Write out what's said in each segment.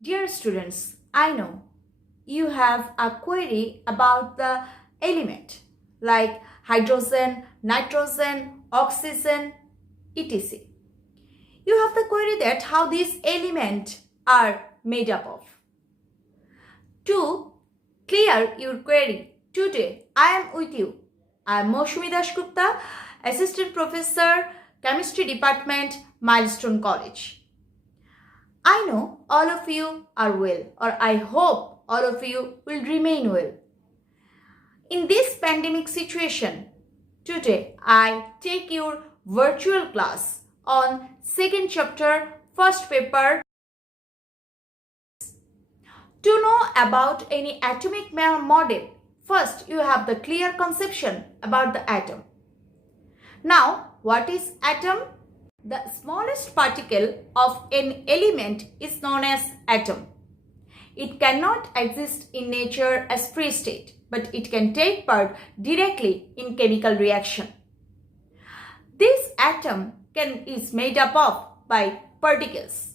Dear students, I know you have a query about the element like hydrogen, nitrogen, oxygen, etc. You have the query that how these elements are made up of. To clear your query, today I am with you. I am Moshumi Dashgupta, Assistant Professor, Chemistry Department, Milestone College. I know all of you are well, or I hope all of you will remain well. In this pandemic situation, today I take your virtual class on second chapter, first paper. To know about any atomic model, first you have the clear conception about the atom. Now, what is atom? The smallest particle of an element is known as atom. It cannot exist in nature as free state, but it can take part directly in chemical reaction. This atom is made up of by particles.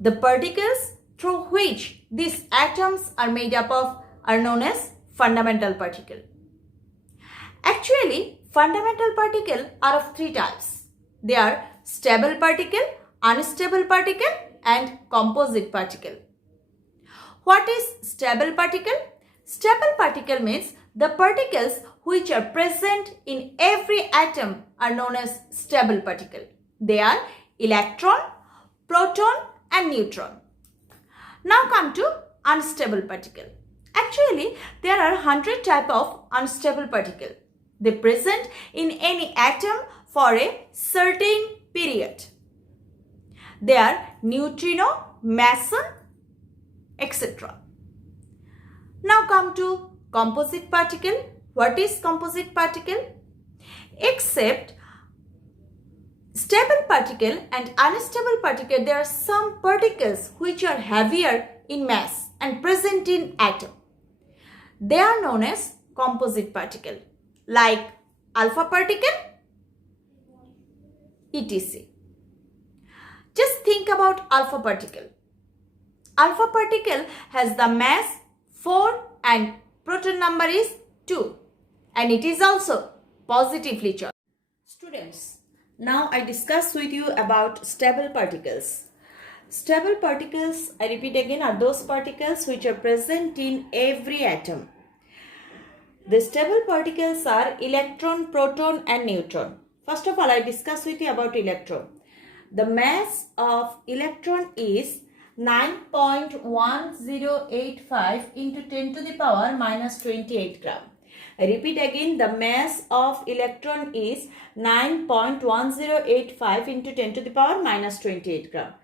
The particles through which these atoms are made up of are known as fundamental particle. Actually, fundamental particle are of three types. They are stable particle, unstable particle and composite particle. What is stable particle? Stable particle means the particles which are present in every atom are known as stable particle. They are electron, proton and neutron. Now come to unstable particle. Actually, there are 100 types of unstable particle. They present in any atom for a certain period. They are neutrino, meson, etc. Now come to composite particle. What is composite particle? Except stable particle and unstable particle, there are some particles which are heavier in mass and present in atom. They are known as composite particle, like alpha particle, etc. Just think about alpha particle. Alpha particle has the mass 4 and proton number is 2 and it is also positively charged. Students, now I discuss with you about stable particles. Stable particles, I repeat again, are those particles which are present in every atom. The stable particles are electron, proton and neutron. First of all, I discuss with you about electron. The mass of electron is 9.1085 into 10 to the power minus 28 gram. I repeat again, the mass of electron is 9.1085 into 10 to the power minus 28 gram,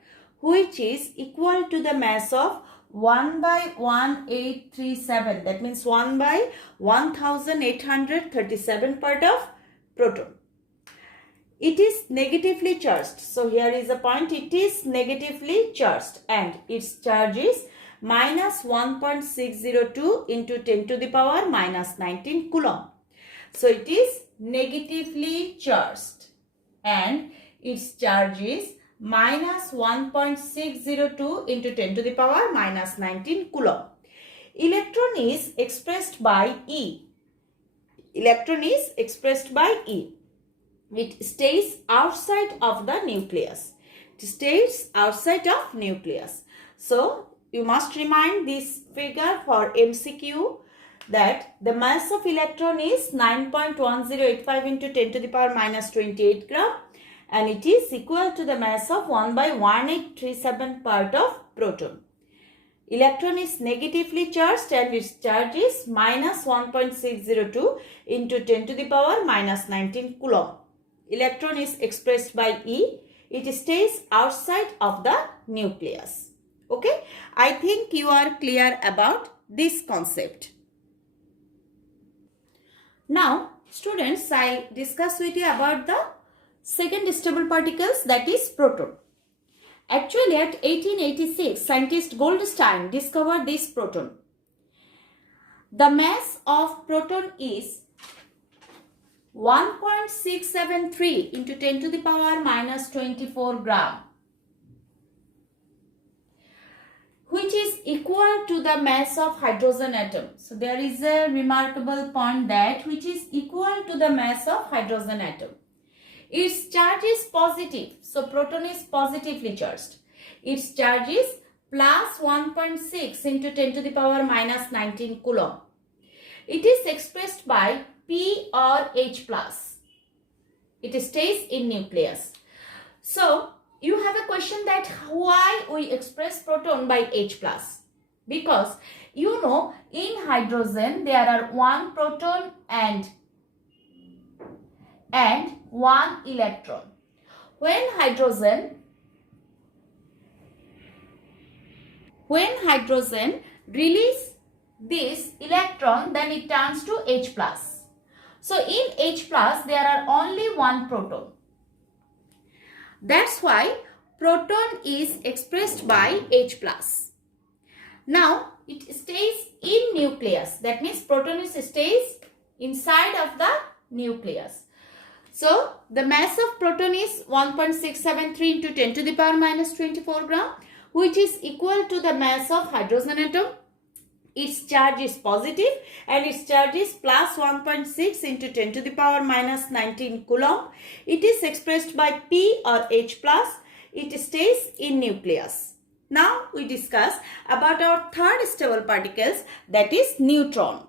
which is equal to the mass of 1 by 1837. That means 1 by 1837 part of proton. It is negatively charged. So here is a point. It is negatively charged and its charge is minus 1.602 into 10 to the power minus 19 coulomb. So it is negatively charged and its charge is minus 1.602 into 10 to the power minus 19 coulomb. Electron is expressed by E. Electron is expressed by E. It stays outside of the nucleus. It stays outside of nucleus. So, you must remind this figure for MCQ that the mass of electron is 9.1085 into 10 to the power minus 28 gram and it is equal to the mass of 1 by 1837 part of proton. Electron is negatively charged and its charge is minus 1.602 into 10 to the power minus 19 coulomb. Electron is expressed by E. It stays outside of the nucleus. Okay, I think you are clear about this concept. Now, students, I discuss with you about the second stable particles, that is proton. Actually, at 1886, scientist Goldstein discovered this proton. The mass of proton is 1.673 into 10 to the power minus 24 gram. equal to the mass of hydrogen atom. So there is a remarkable point that which is equal to the mass of hydrogen atom. Its charge is positive. So proton is positively charged. Its charge is plus 1.6 into 10 to the power minus 19 coulomb. It is expressed by P or H plus. It stays in nucleus. So you have a question that why we express proton by H plus? Because you know in hydrogen there are one proton and one electron. When hydrogen release this electron, then it turns to H plus. So in H plus there are only one proton. That's why proton is expressed by H plus. Now it stays in nucleus. That means proton stays inside of the nucleus. So the mass of proton is 1.673 into 10 to the power minus 24 gram, which is equal to the mass of hydrogen atom. Its charge is positive and its charge is plus 1.6 into 10 to the power minus 19 coulomb. It is expressed by P or H plus. It stays in nucleus. Now we discuss about our third stable particles, that is neutron.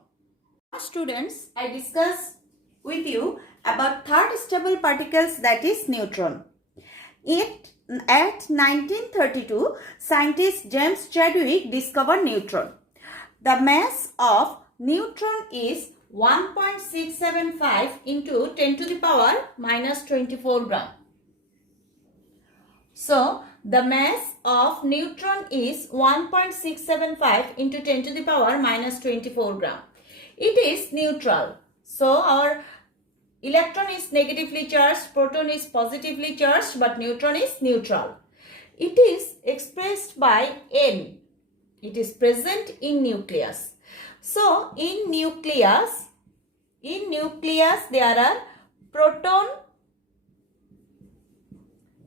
Now students, I discuss with you about third stable particles, that is neutron. At 1932, scientist James Chadwick discovered neutron. The mass of neutron is 1.675 into 10 to the power minus 24 gram. So, the mass of neutron is 1.675 into 10 to the power minus 24 gram. It is neutral. So, our electron is negatively charged, proton is positively charged, but neutron is neutral. It is expressed by N. It is present in nucleus. So, in nucleus there are proton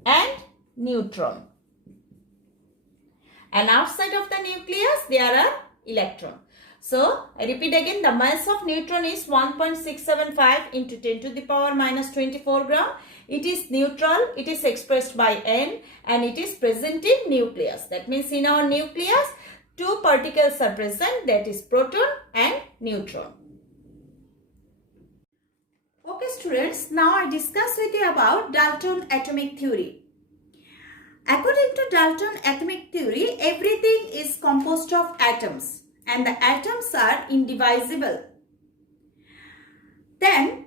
and neutron. And outside of the nucleus there are electron. So, I repeat again, the mass of neutron is 1.675 into 10 to the power minus 24 gram. It is neutral, it is expressed by N, and it is present in nucleus. That means in our nucleus, two particles are present, that is proton and neutron. Okay students, now I discuss with you about Dalton atomic theory. According to Dalton atomic theory, everything is composed of atoms and the atoms are indivisible. Then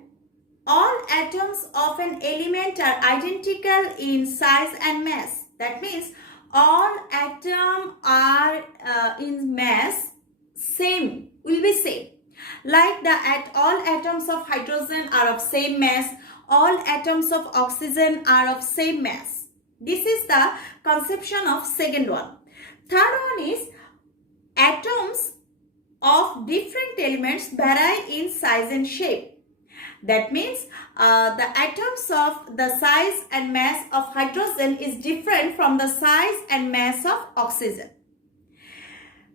all atoms of an element are identical in size and mass. That means all atoms are in mass will be same. Like all atoms of hydrogen are of same mass, all atoms of oxygen are of same mass. This is the conception of second one. Third one is atoms of different elements vary in size and shape. That means the atoms of the size and mass of hydrogen is different from the size and mass of oxygen.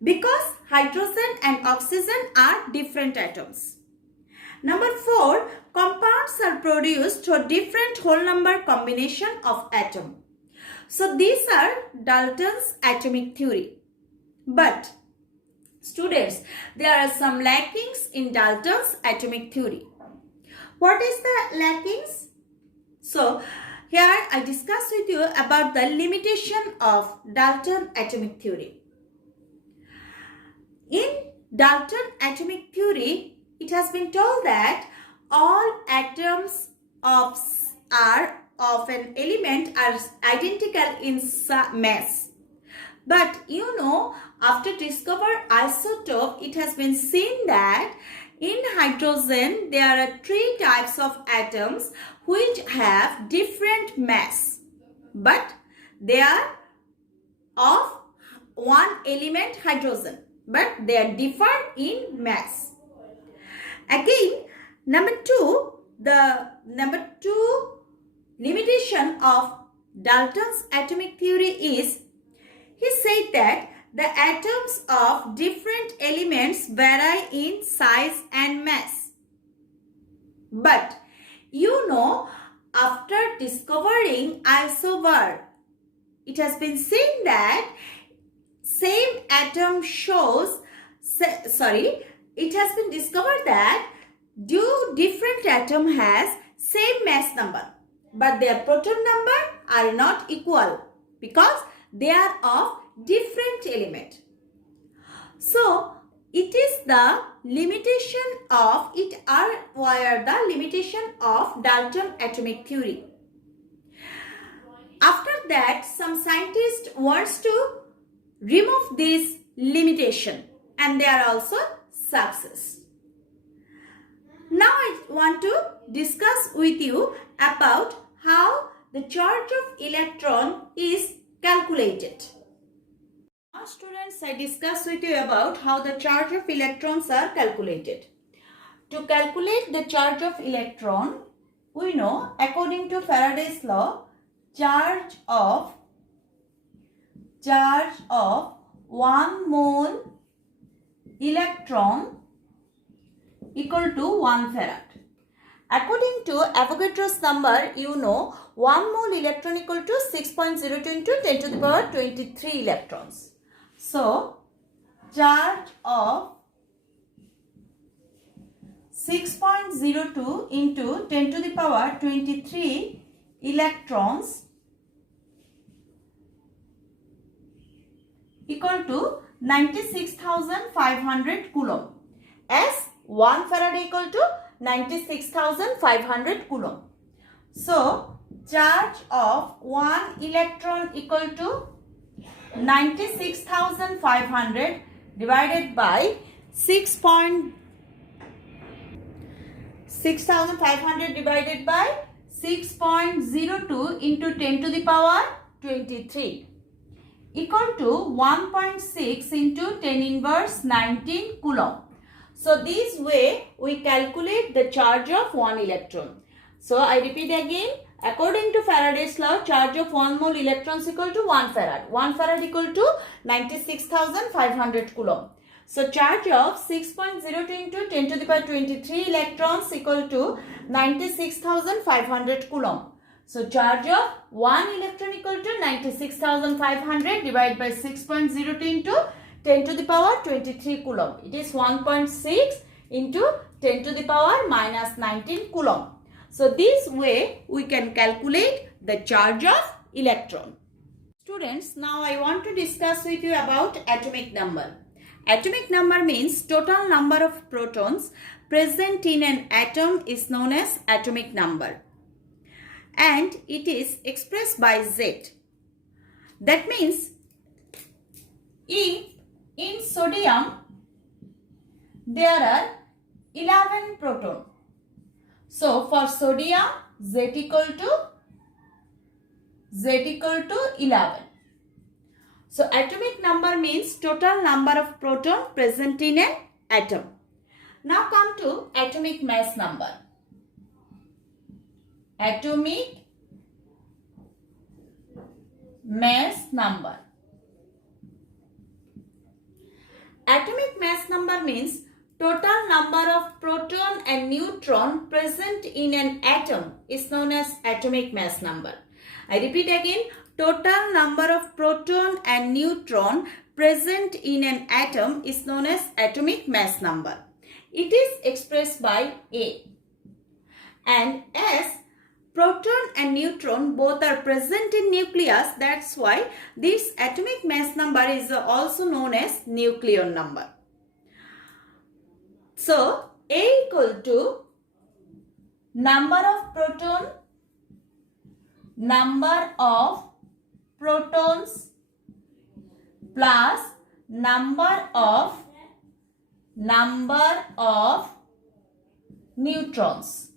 Because hydrogen and oxygen are different atoms. Number 4, compounds are produced through different whole number combination of atom. So these are Dalton's atomic theory. But students, there are some lackings in Dalton's atomic theory. What is the lackings? So here I discuss with you about the limitation of Dalton atomic theory. In Dalton atomic theory, it has been told that all atoms of an element are identical in mass. But you know, after discover isotope, it has been seen that in hydrogen there are 3 types of atoms which have different mass, but they are of one element hydrogen, but they are different in mass. Again, number 2 limitation of Dalton's atomic theory is, he said that the atoms of different elements vary in size and mass. But you know, after discovering isobar, it has been seen that same atom shows, it has been discovered that different atom has same mass number, but their proton number are not equal because they are of different element. So it is the limitation of the limitation of Dalton atomic theory. After that, some scientist wants to remove this limitation and they are also success. Now I want to discuss with you about how the charge of electron is calculated. Now students, I discuss with you about how the charge of electrons are calculated. To calculate the charge of electron, we know according to Faraday's law, charge of 1 mole electron equal to 1 farad. According to Avogadro's number, you know 1 mole electron equal to 6.02 into 10 to the power 23 electrons. So, charge of 6.02 into 10 to the power 23 electrons equal to 96,500 coulomb, as 1 farad equal to 96,500 coulomb. So, charge of 1 electron equal to 96,500 divided by 6,500 divided by 6.02 into 10 to the power 23 equal to 1.6 into 10 inverse 19 coulomb. So this way we calculate the charge of 1 electron. So I repeat again, according to Faraday's law, charge of 1 mole electrons equal to 1 farad. 1 farad equal to 96,500 coulomb. So charge of 6.02 into 10 to the power 23 electrons equal to 96,500 coulomb. So charge of 1 electron equal to 96,500 divided by 6.02 into 10 to the power 23 coulomb. It is 1.6 into 10 to the power minus 19 coulomb. So this way we can calculate the charge of electron. Students, now I want to discuss with you about atomic number. Atomic number means total number of protons present in an atom is known as atomic number. And it is expressed by Z. That means if in sodium there are 11 protons. So for sodium Z equal to 11. So atomic number means total number of protons present in an atom. Now come to atomic mass number. Atomic mass number. Atomic mass number means total number of proton and neutron present in an atom is known as atomic mass number. I repeat again, total number of proton and neutron present in an atom is known as atomic mass number. It is expressed by A. And as proton and neutron both are present in nucleus, that's why this atomic mass number is also known as nucleon number. So, A equal to number of protons plus number of neutrons.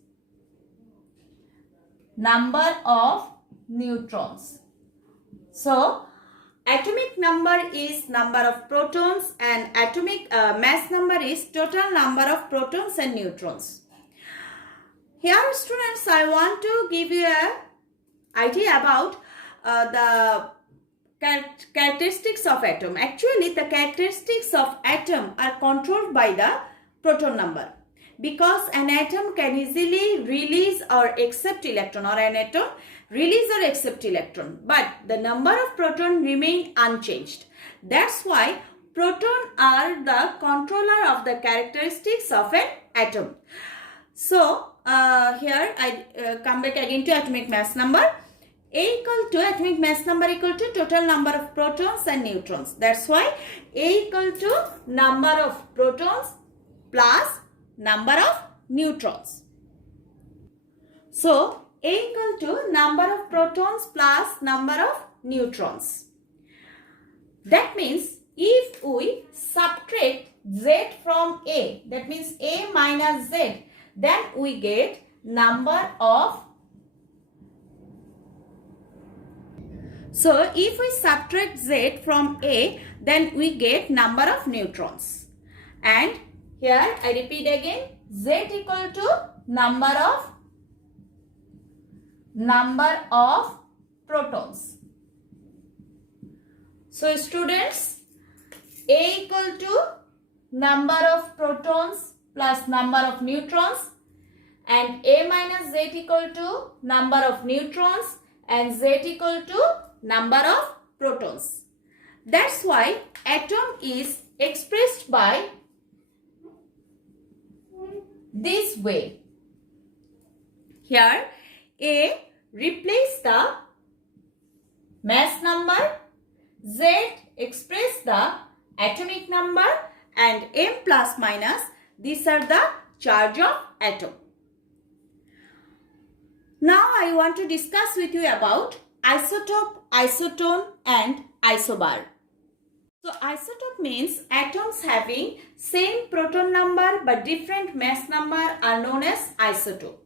Number of neutrons. So, atomic number is number of protons and atomic mass number is total number of protons and neutrons. Here students, I want to give you an idea about the characteristics of atom. Actually, the characteristics of atom are controlled by the proton number, because an atom can easily release or accept electron, or an atom release or accept electron, but the number of proton remain unchanged. That's why proton are the controller of the characteristics of an atom. So here I come back again to atomic mass number. A equal to atomic mass number equal to total number of protons and neutrons. That's why A equal to number of protons plus number of neutrons. So A equal to number of protons plus number of neutrons. That means if we subtract Z from A, that means A minus Z, then we get number of. So if we subtract Z from A, then we get number of neutrons. And here I repeat again, Z equal to number of protons. So students, A equal to number of protons plus number of neutrons, and A minus Z equal to number of neutrons, and Z equal to number of protons. That's why atom is expressed by this way. Here A replace the mass number, Z express the atomic number, and M plus minus, these are the charge of atom. Now I want to discuss with you about isotope, isotone and isobar. So isotope means atoms having same proton number but different mass number are known as isotope.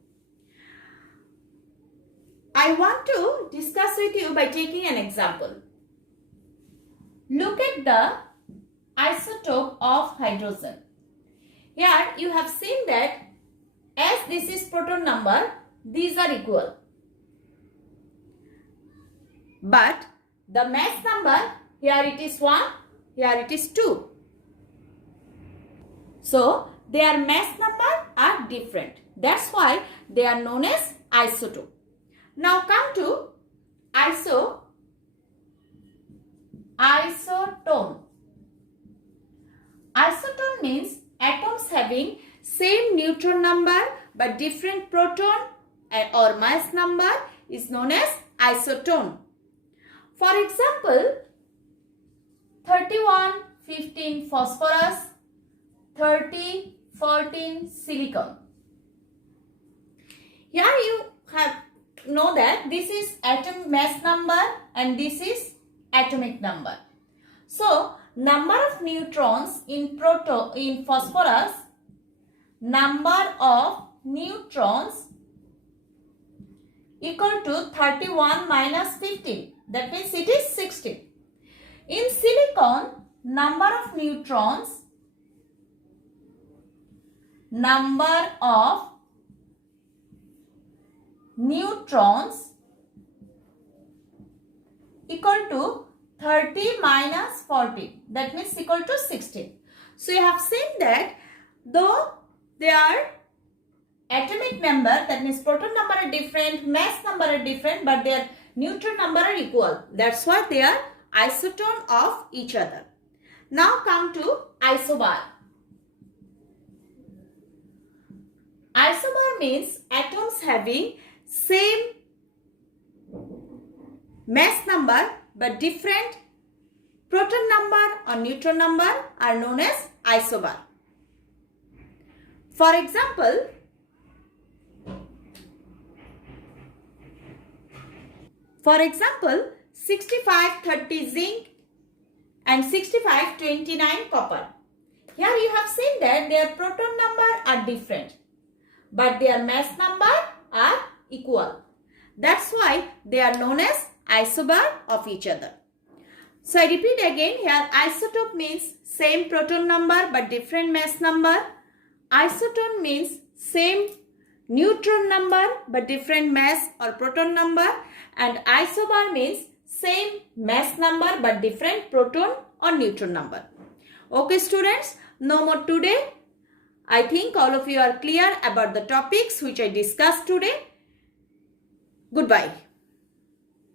I want to discuss with you by taking an example. Look at the isotope of hydrogen. Here you have seen that as this is proton number, these are equal. But the mass number, here it is 1, here it is 2. So their mass number are different. That's why they are known as isotope. Now come to isotone. Isotone means atoms having same neutron number but different proton or mass number is known as isotone. For example, 31,15 phosphorus, 30,14 silicon. Here you have know that this is atom mass number and this is atomic number. So number of neutrons in phosphorus, number of neutrons equal to 31 minus 15. That means it is 60. In silicon, number of neutrons equal to 30 minus 40. That means equal to 16. So you have seen that though they are atomic number, that means proton number are different, mass number are different, but their neutron number are equal. That's why they are isotone of each other. Now come to isobar. Isobar means atoms having same mass number but different proton number or neutron number are known as isobar. For example, For example, 6530 zinc and 6529 copper. Here you have seen that their proton number are different, but their mass number are equal. That's why they are known as isobar of each other. So I repeat again, here isotope means same proton number but different mass number. Isotone means same neutron number but different mass or proton number. And isobar means same mass number but different proton or neutron number. Okay students, no more today. I think all of you are clear about the topics which I discussed today. Goodbye.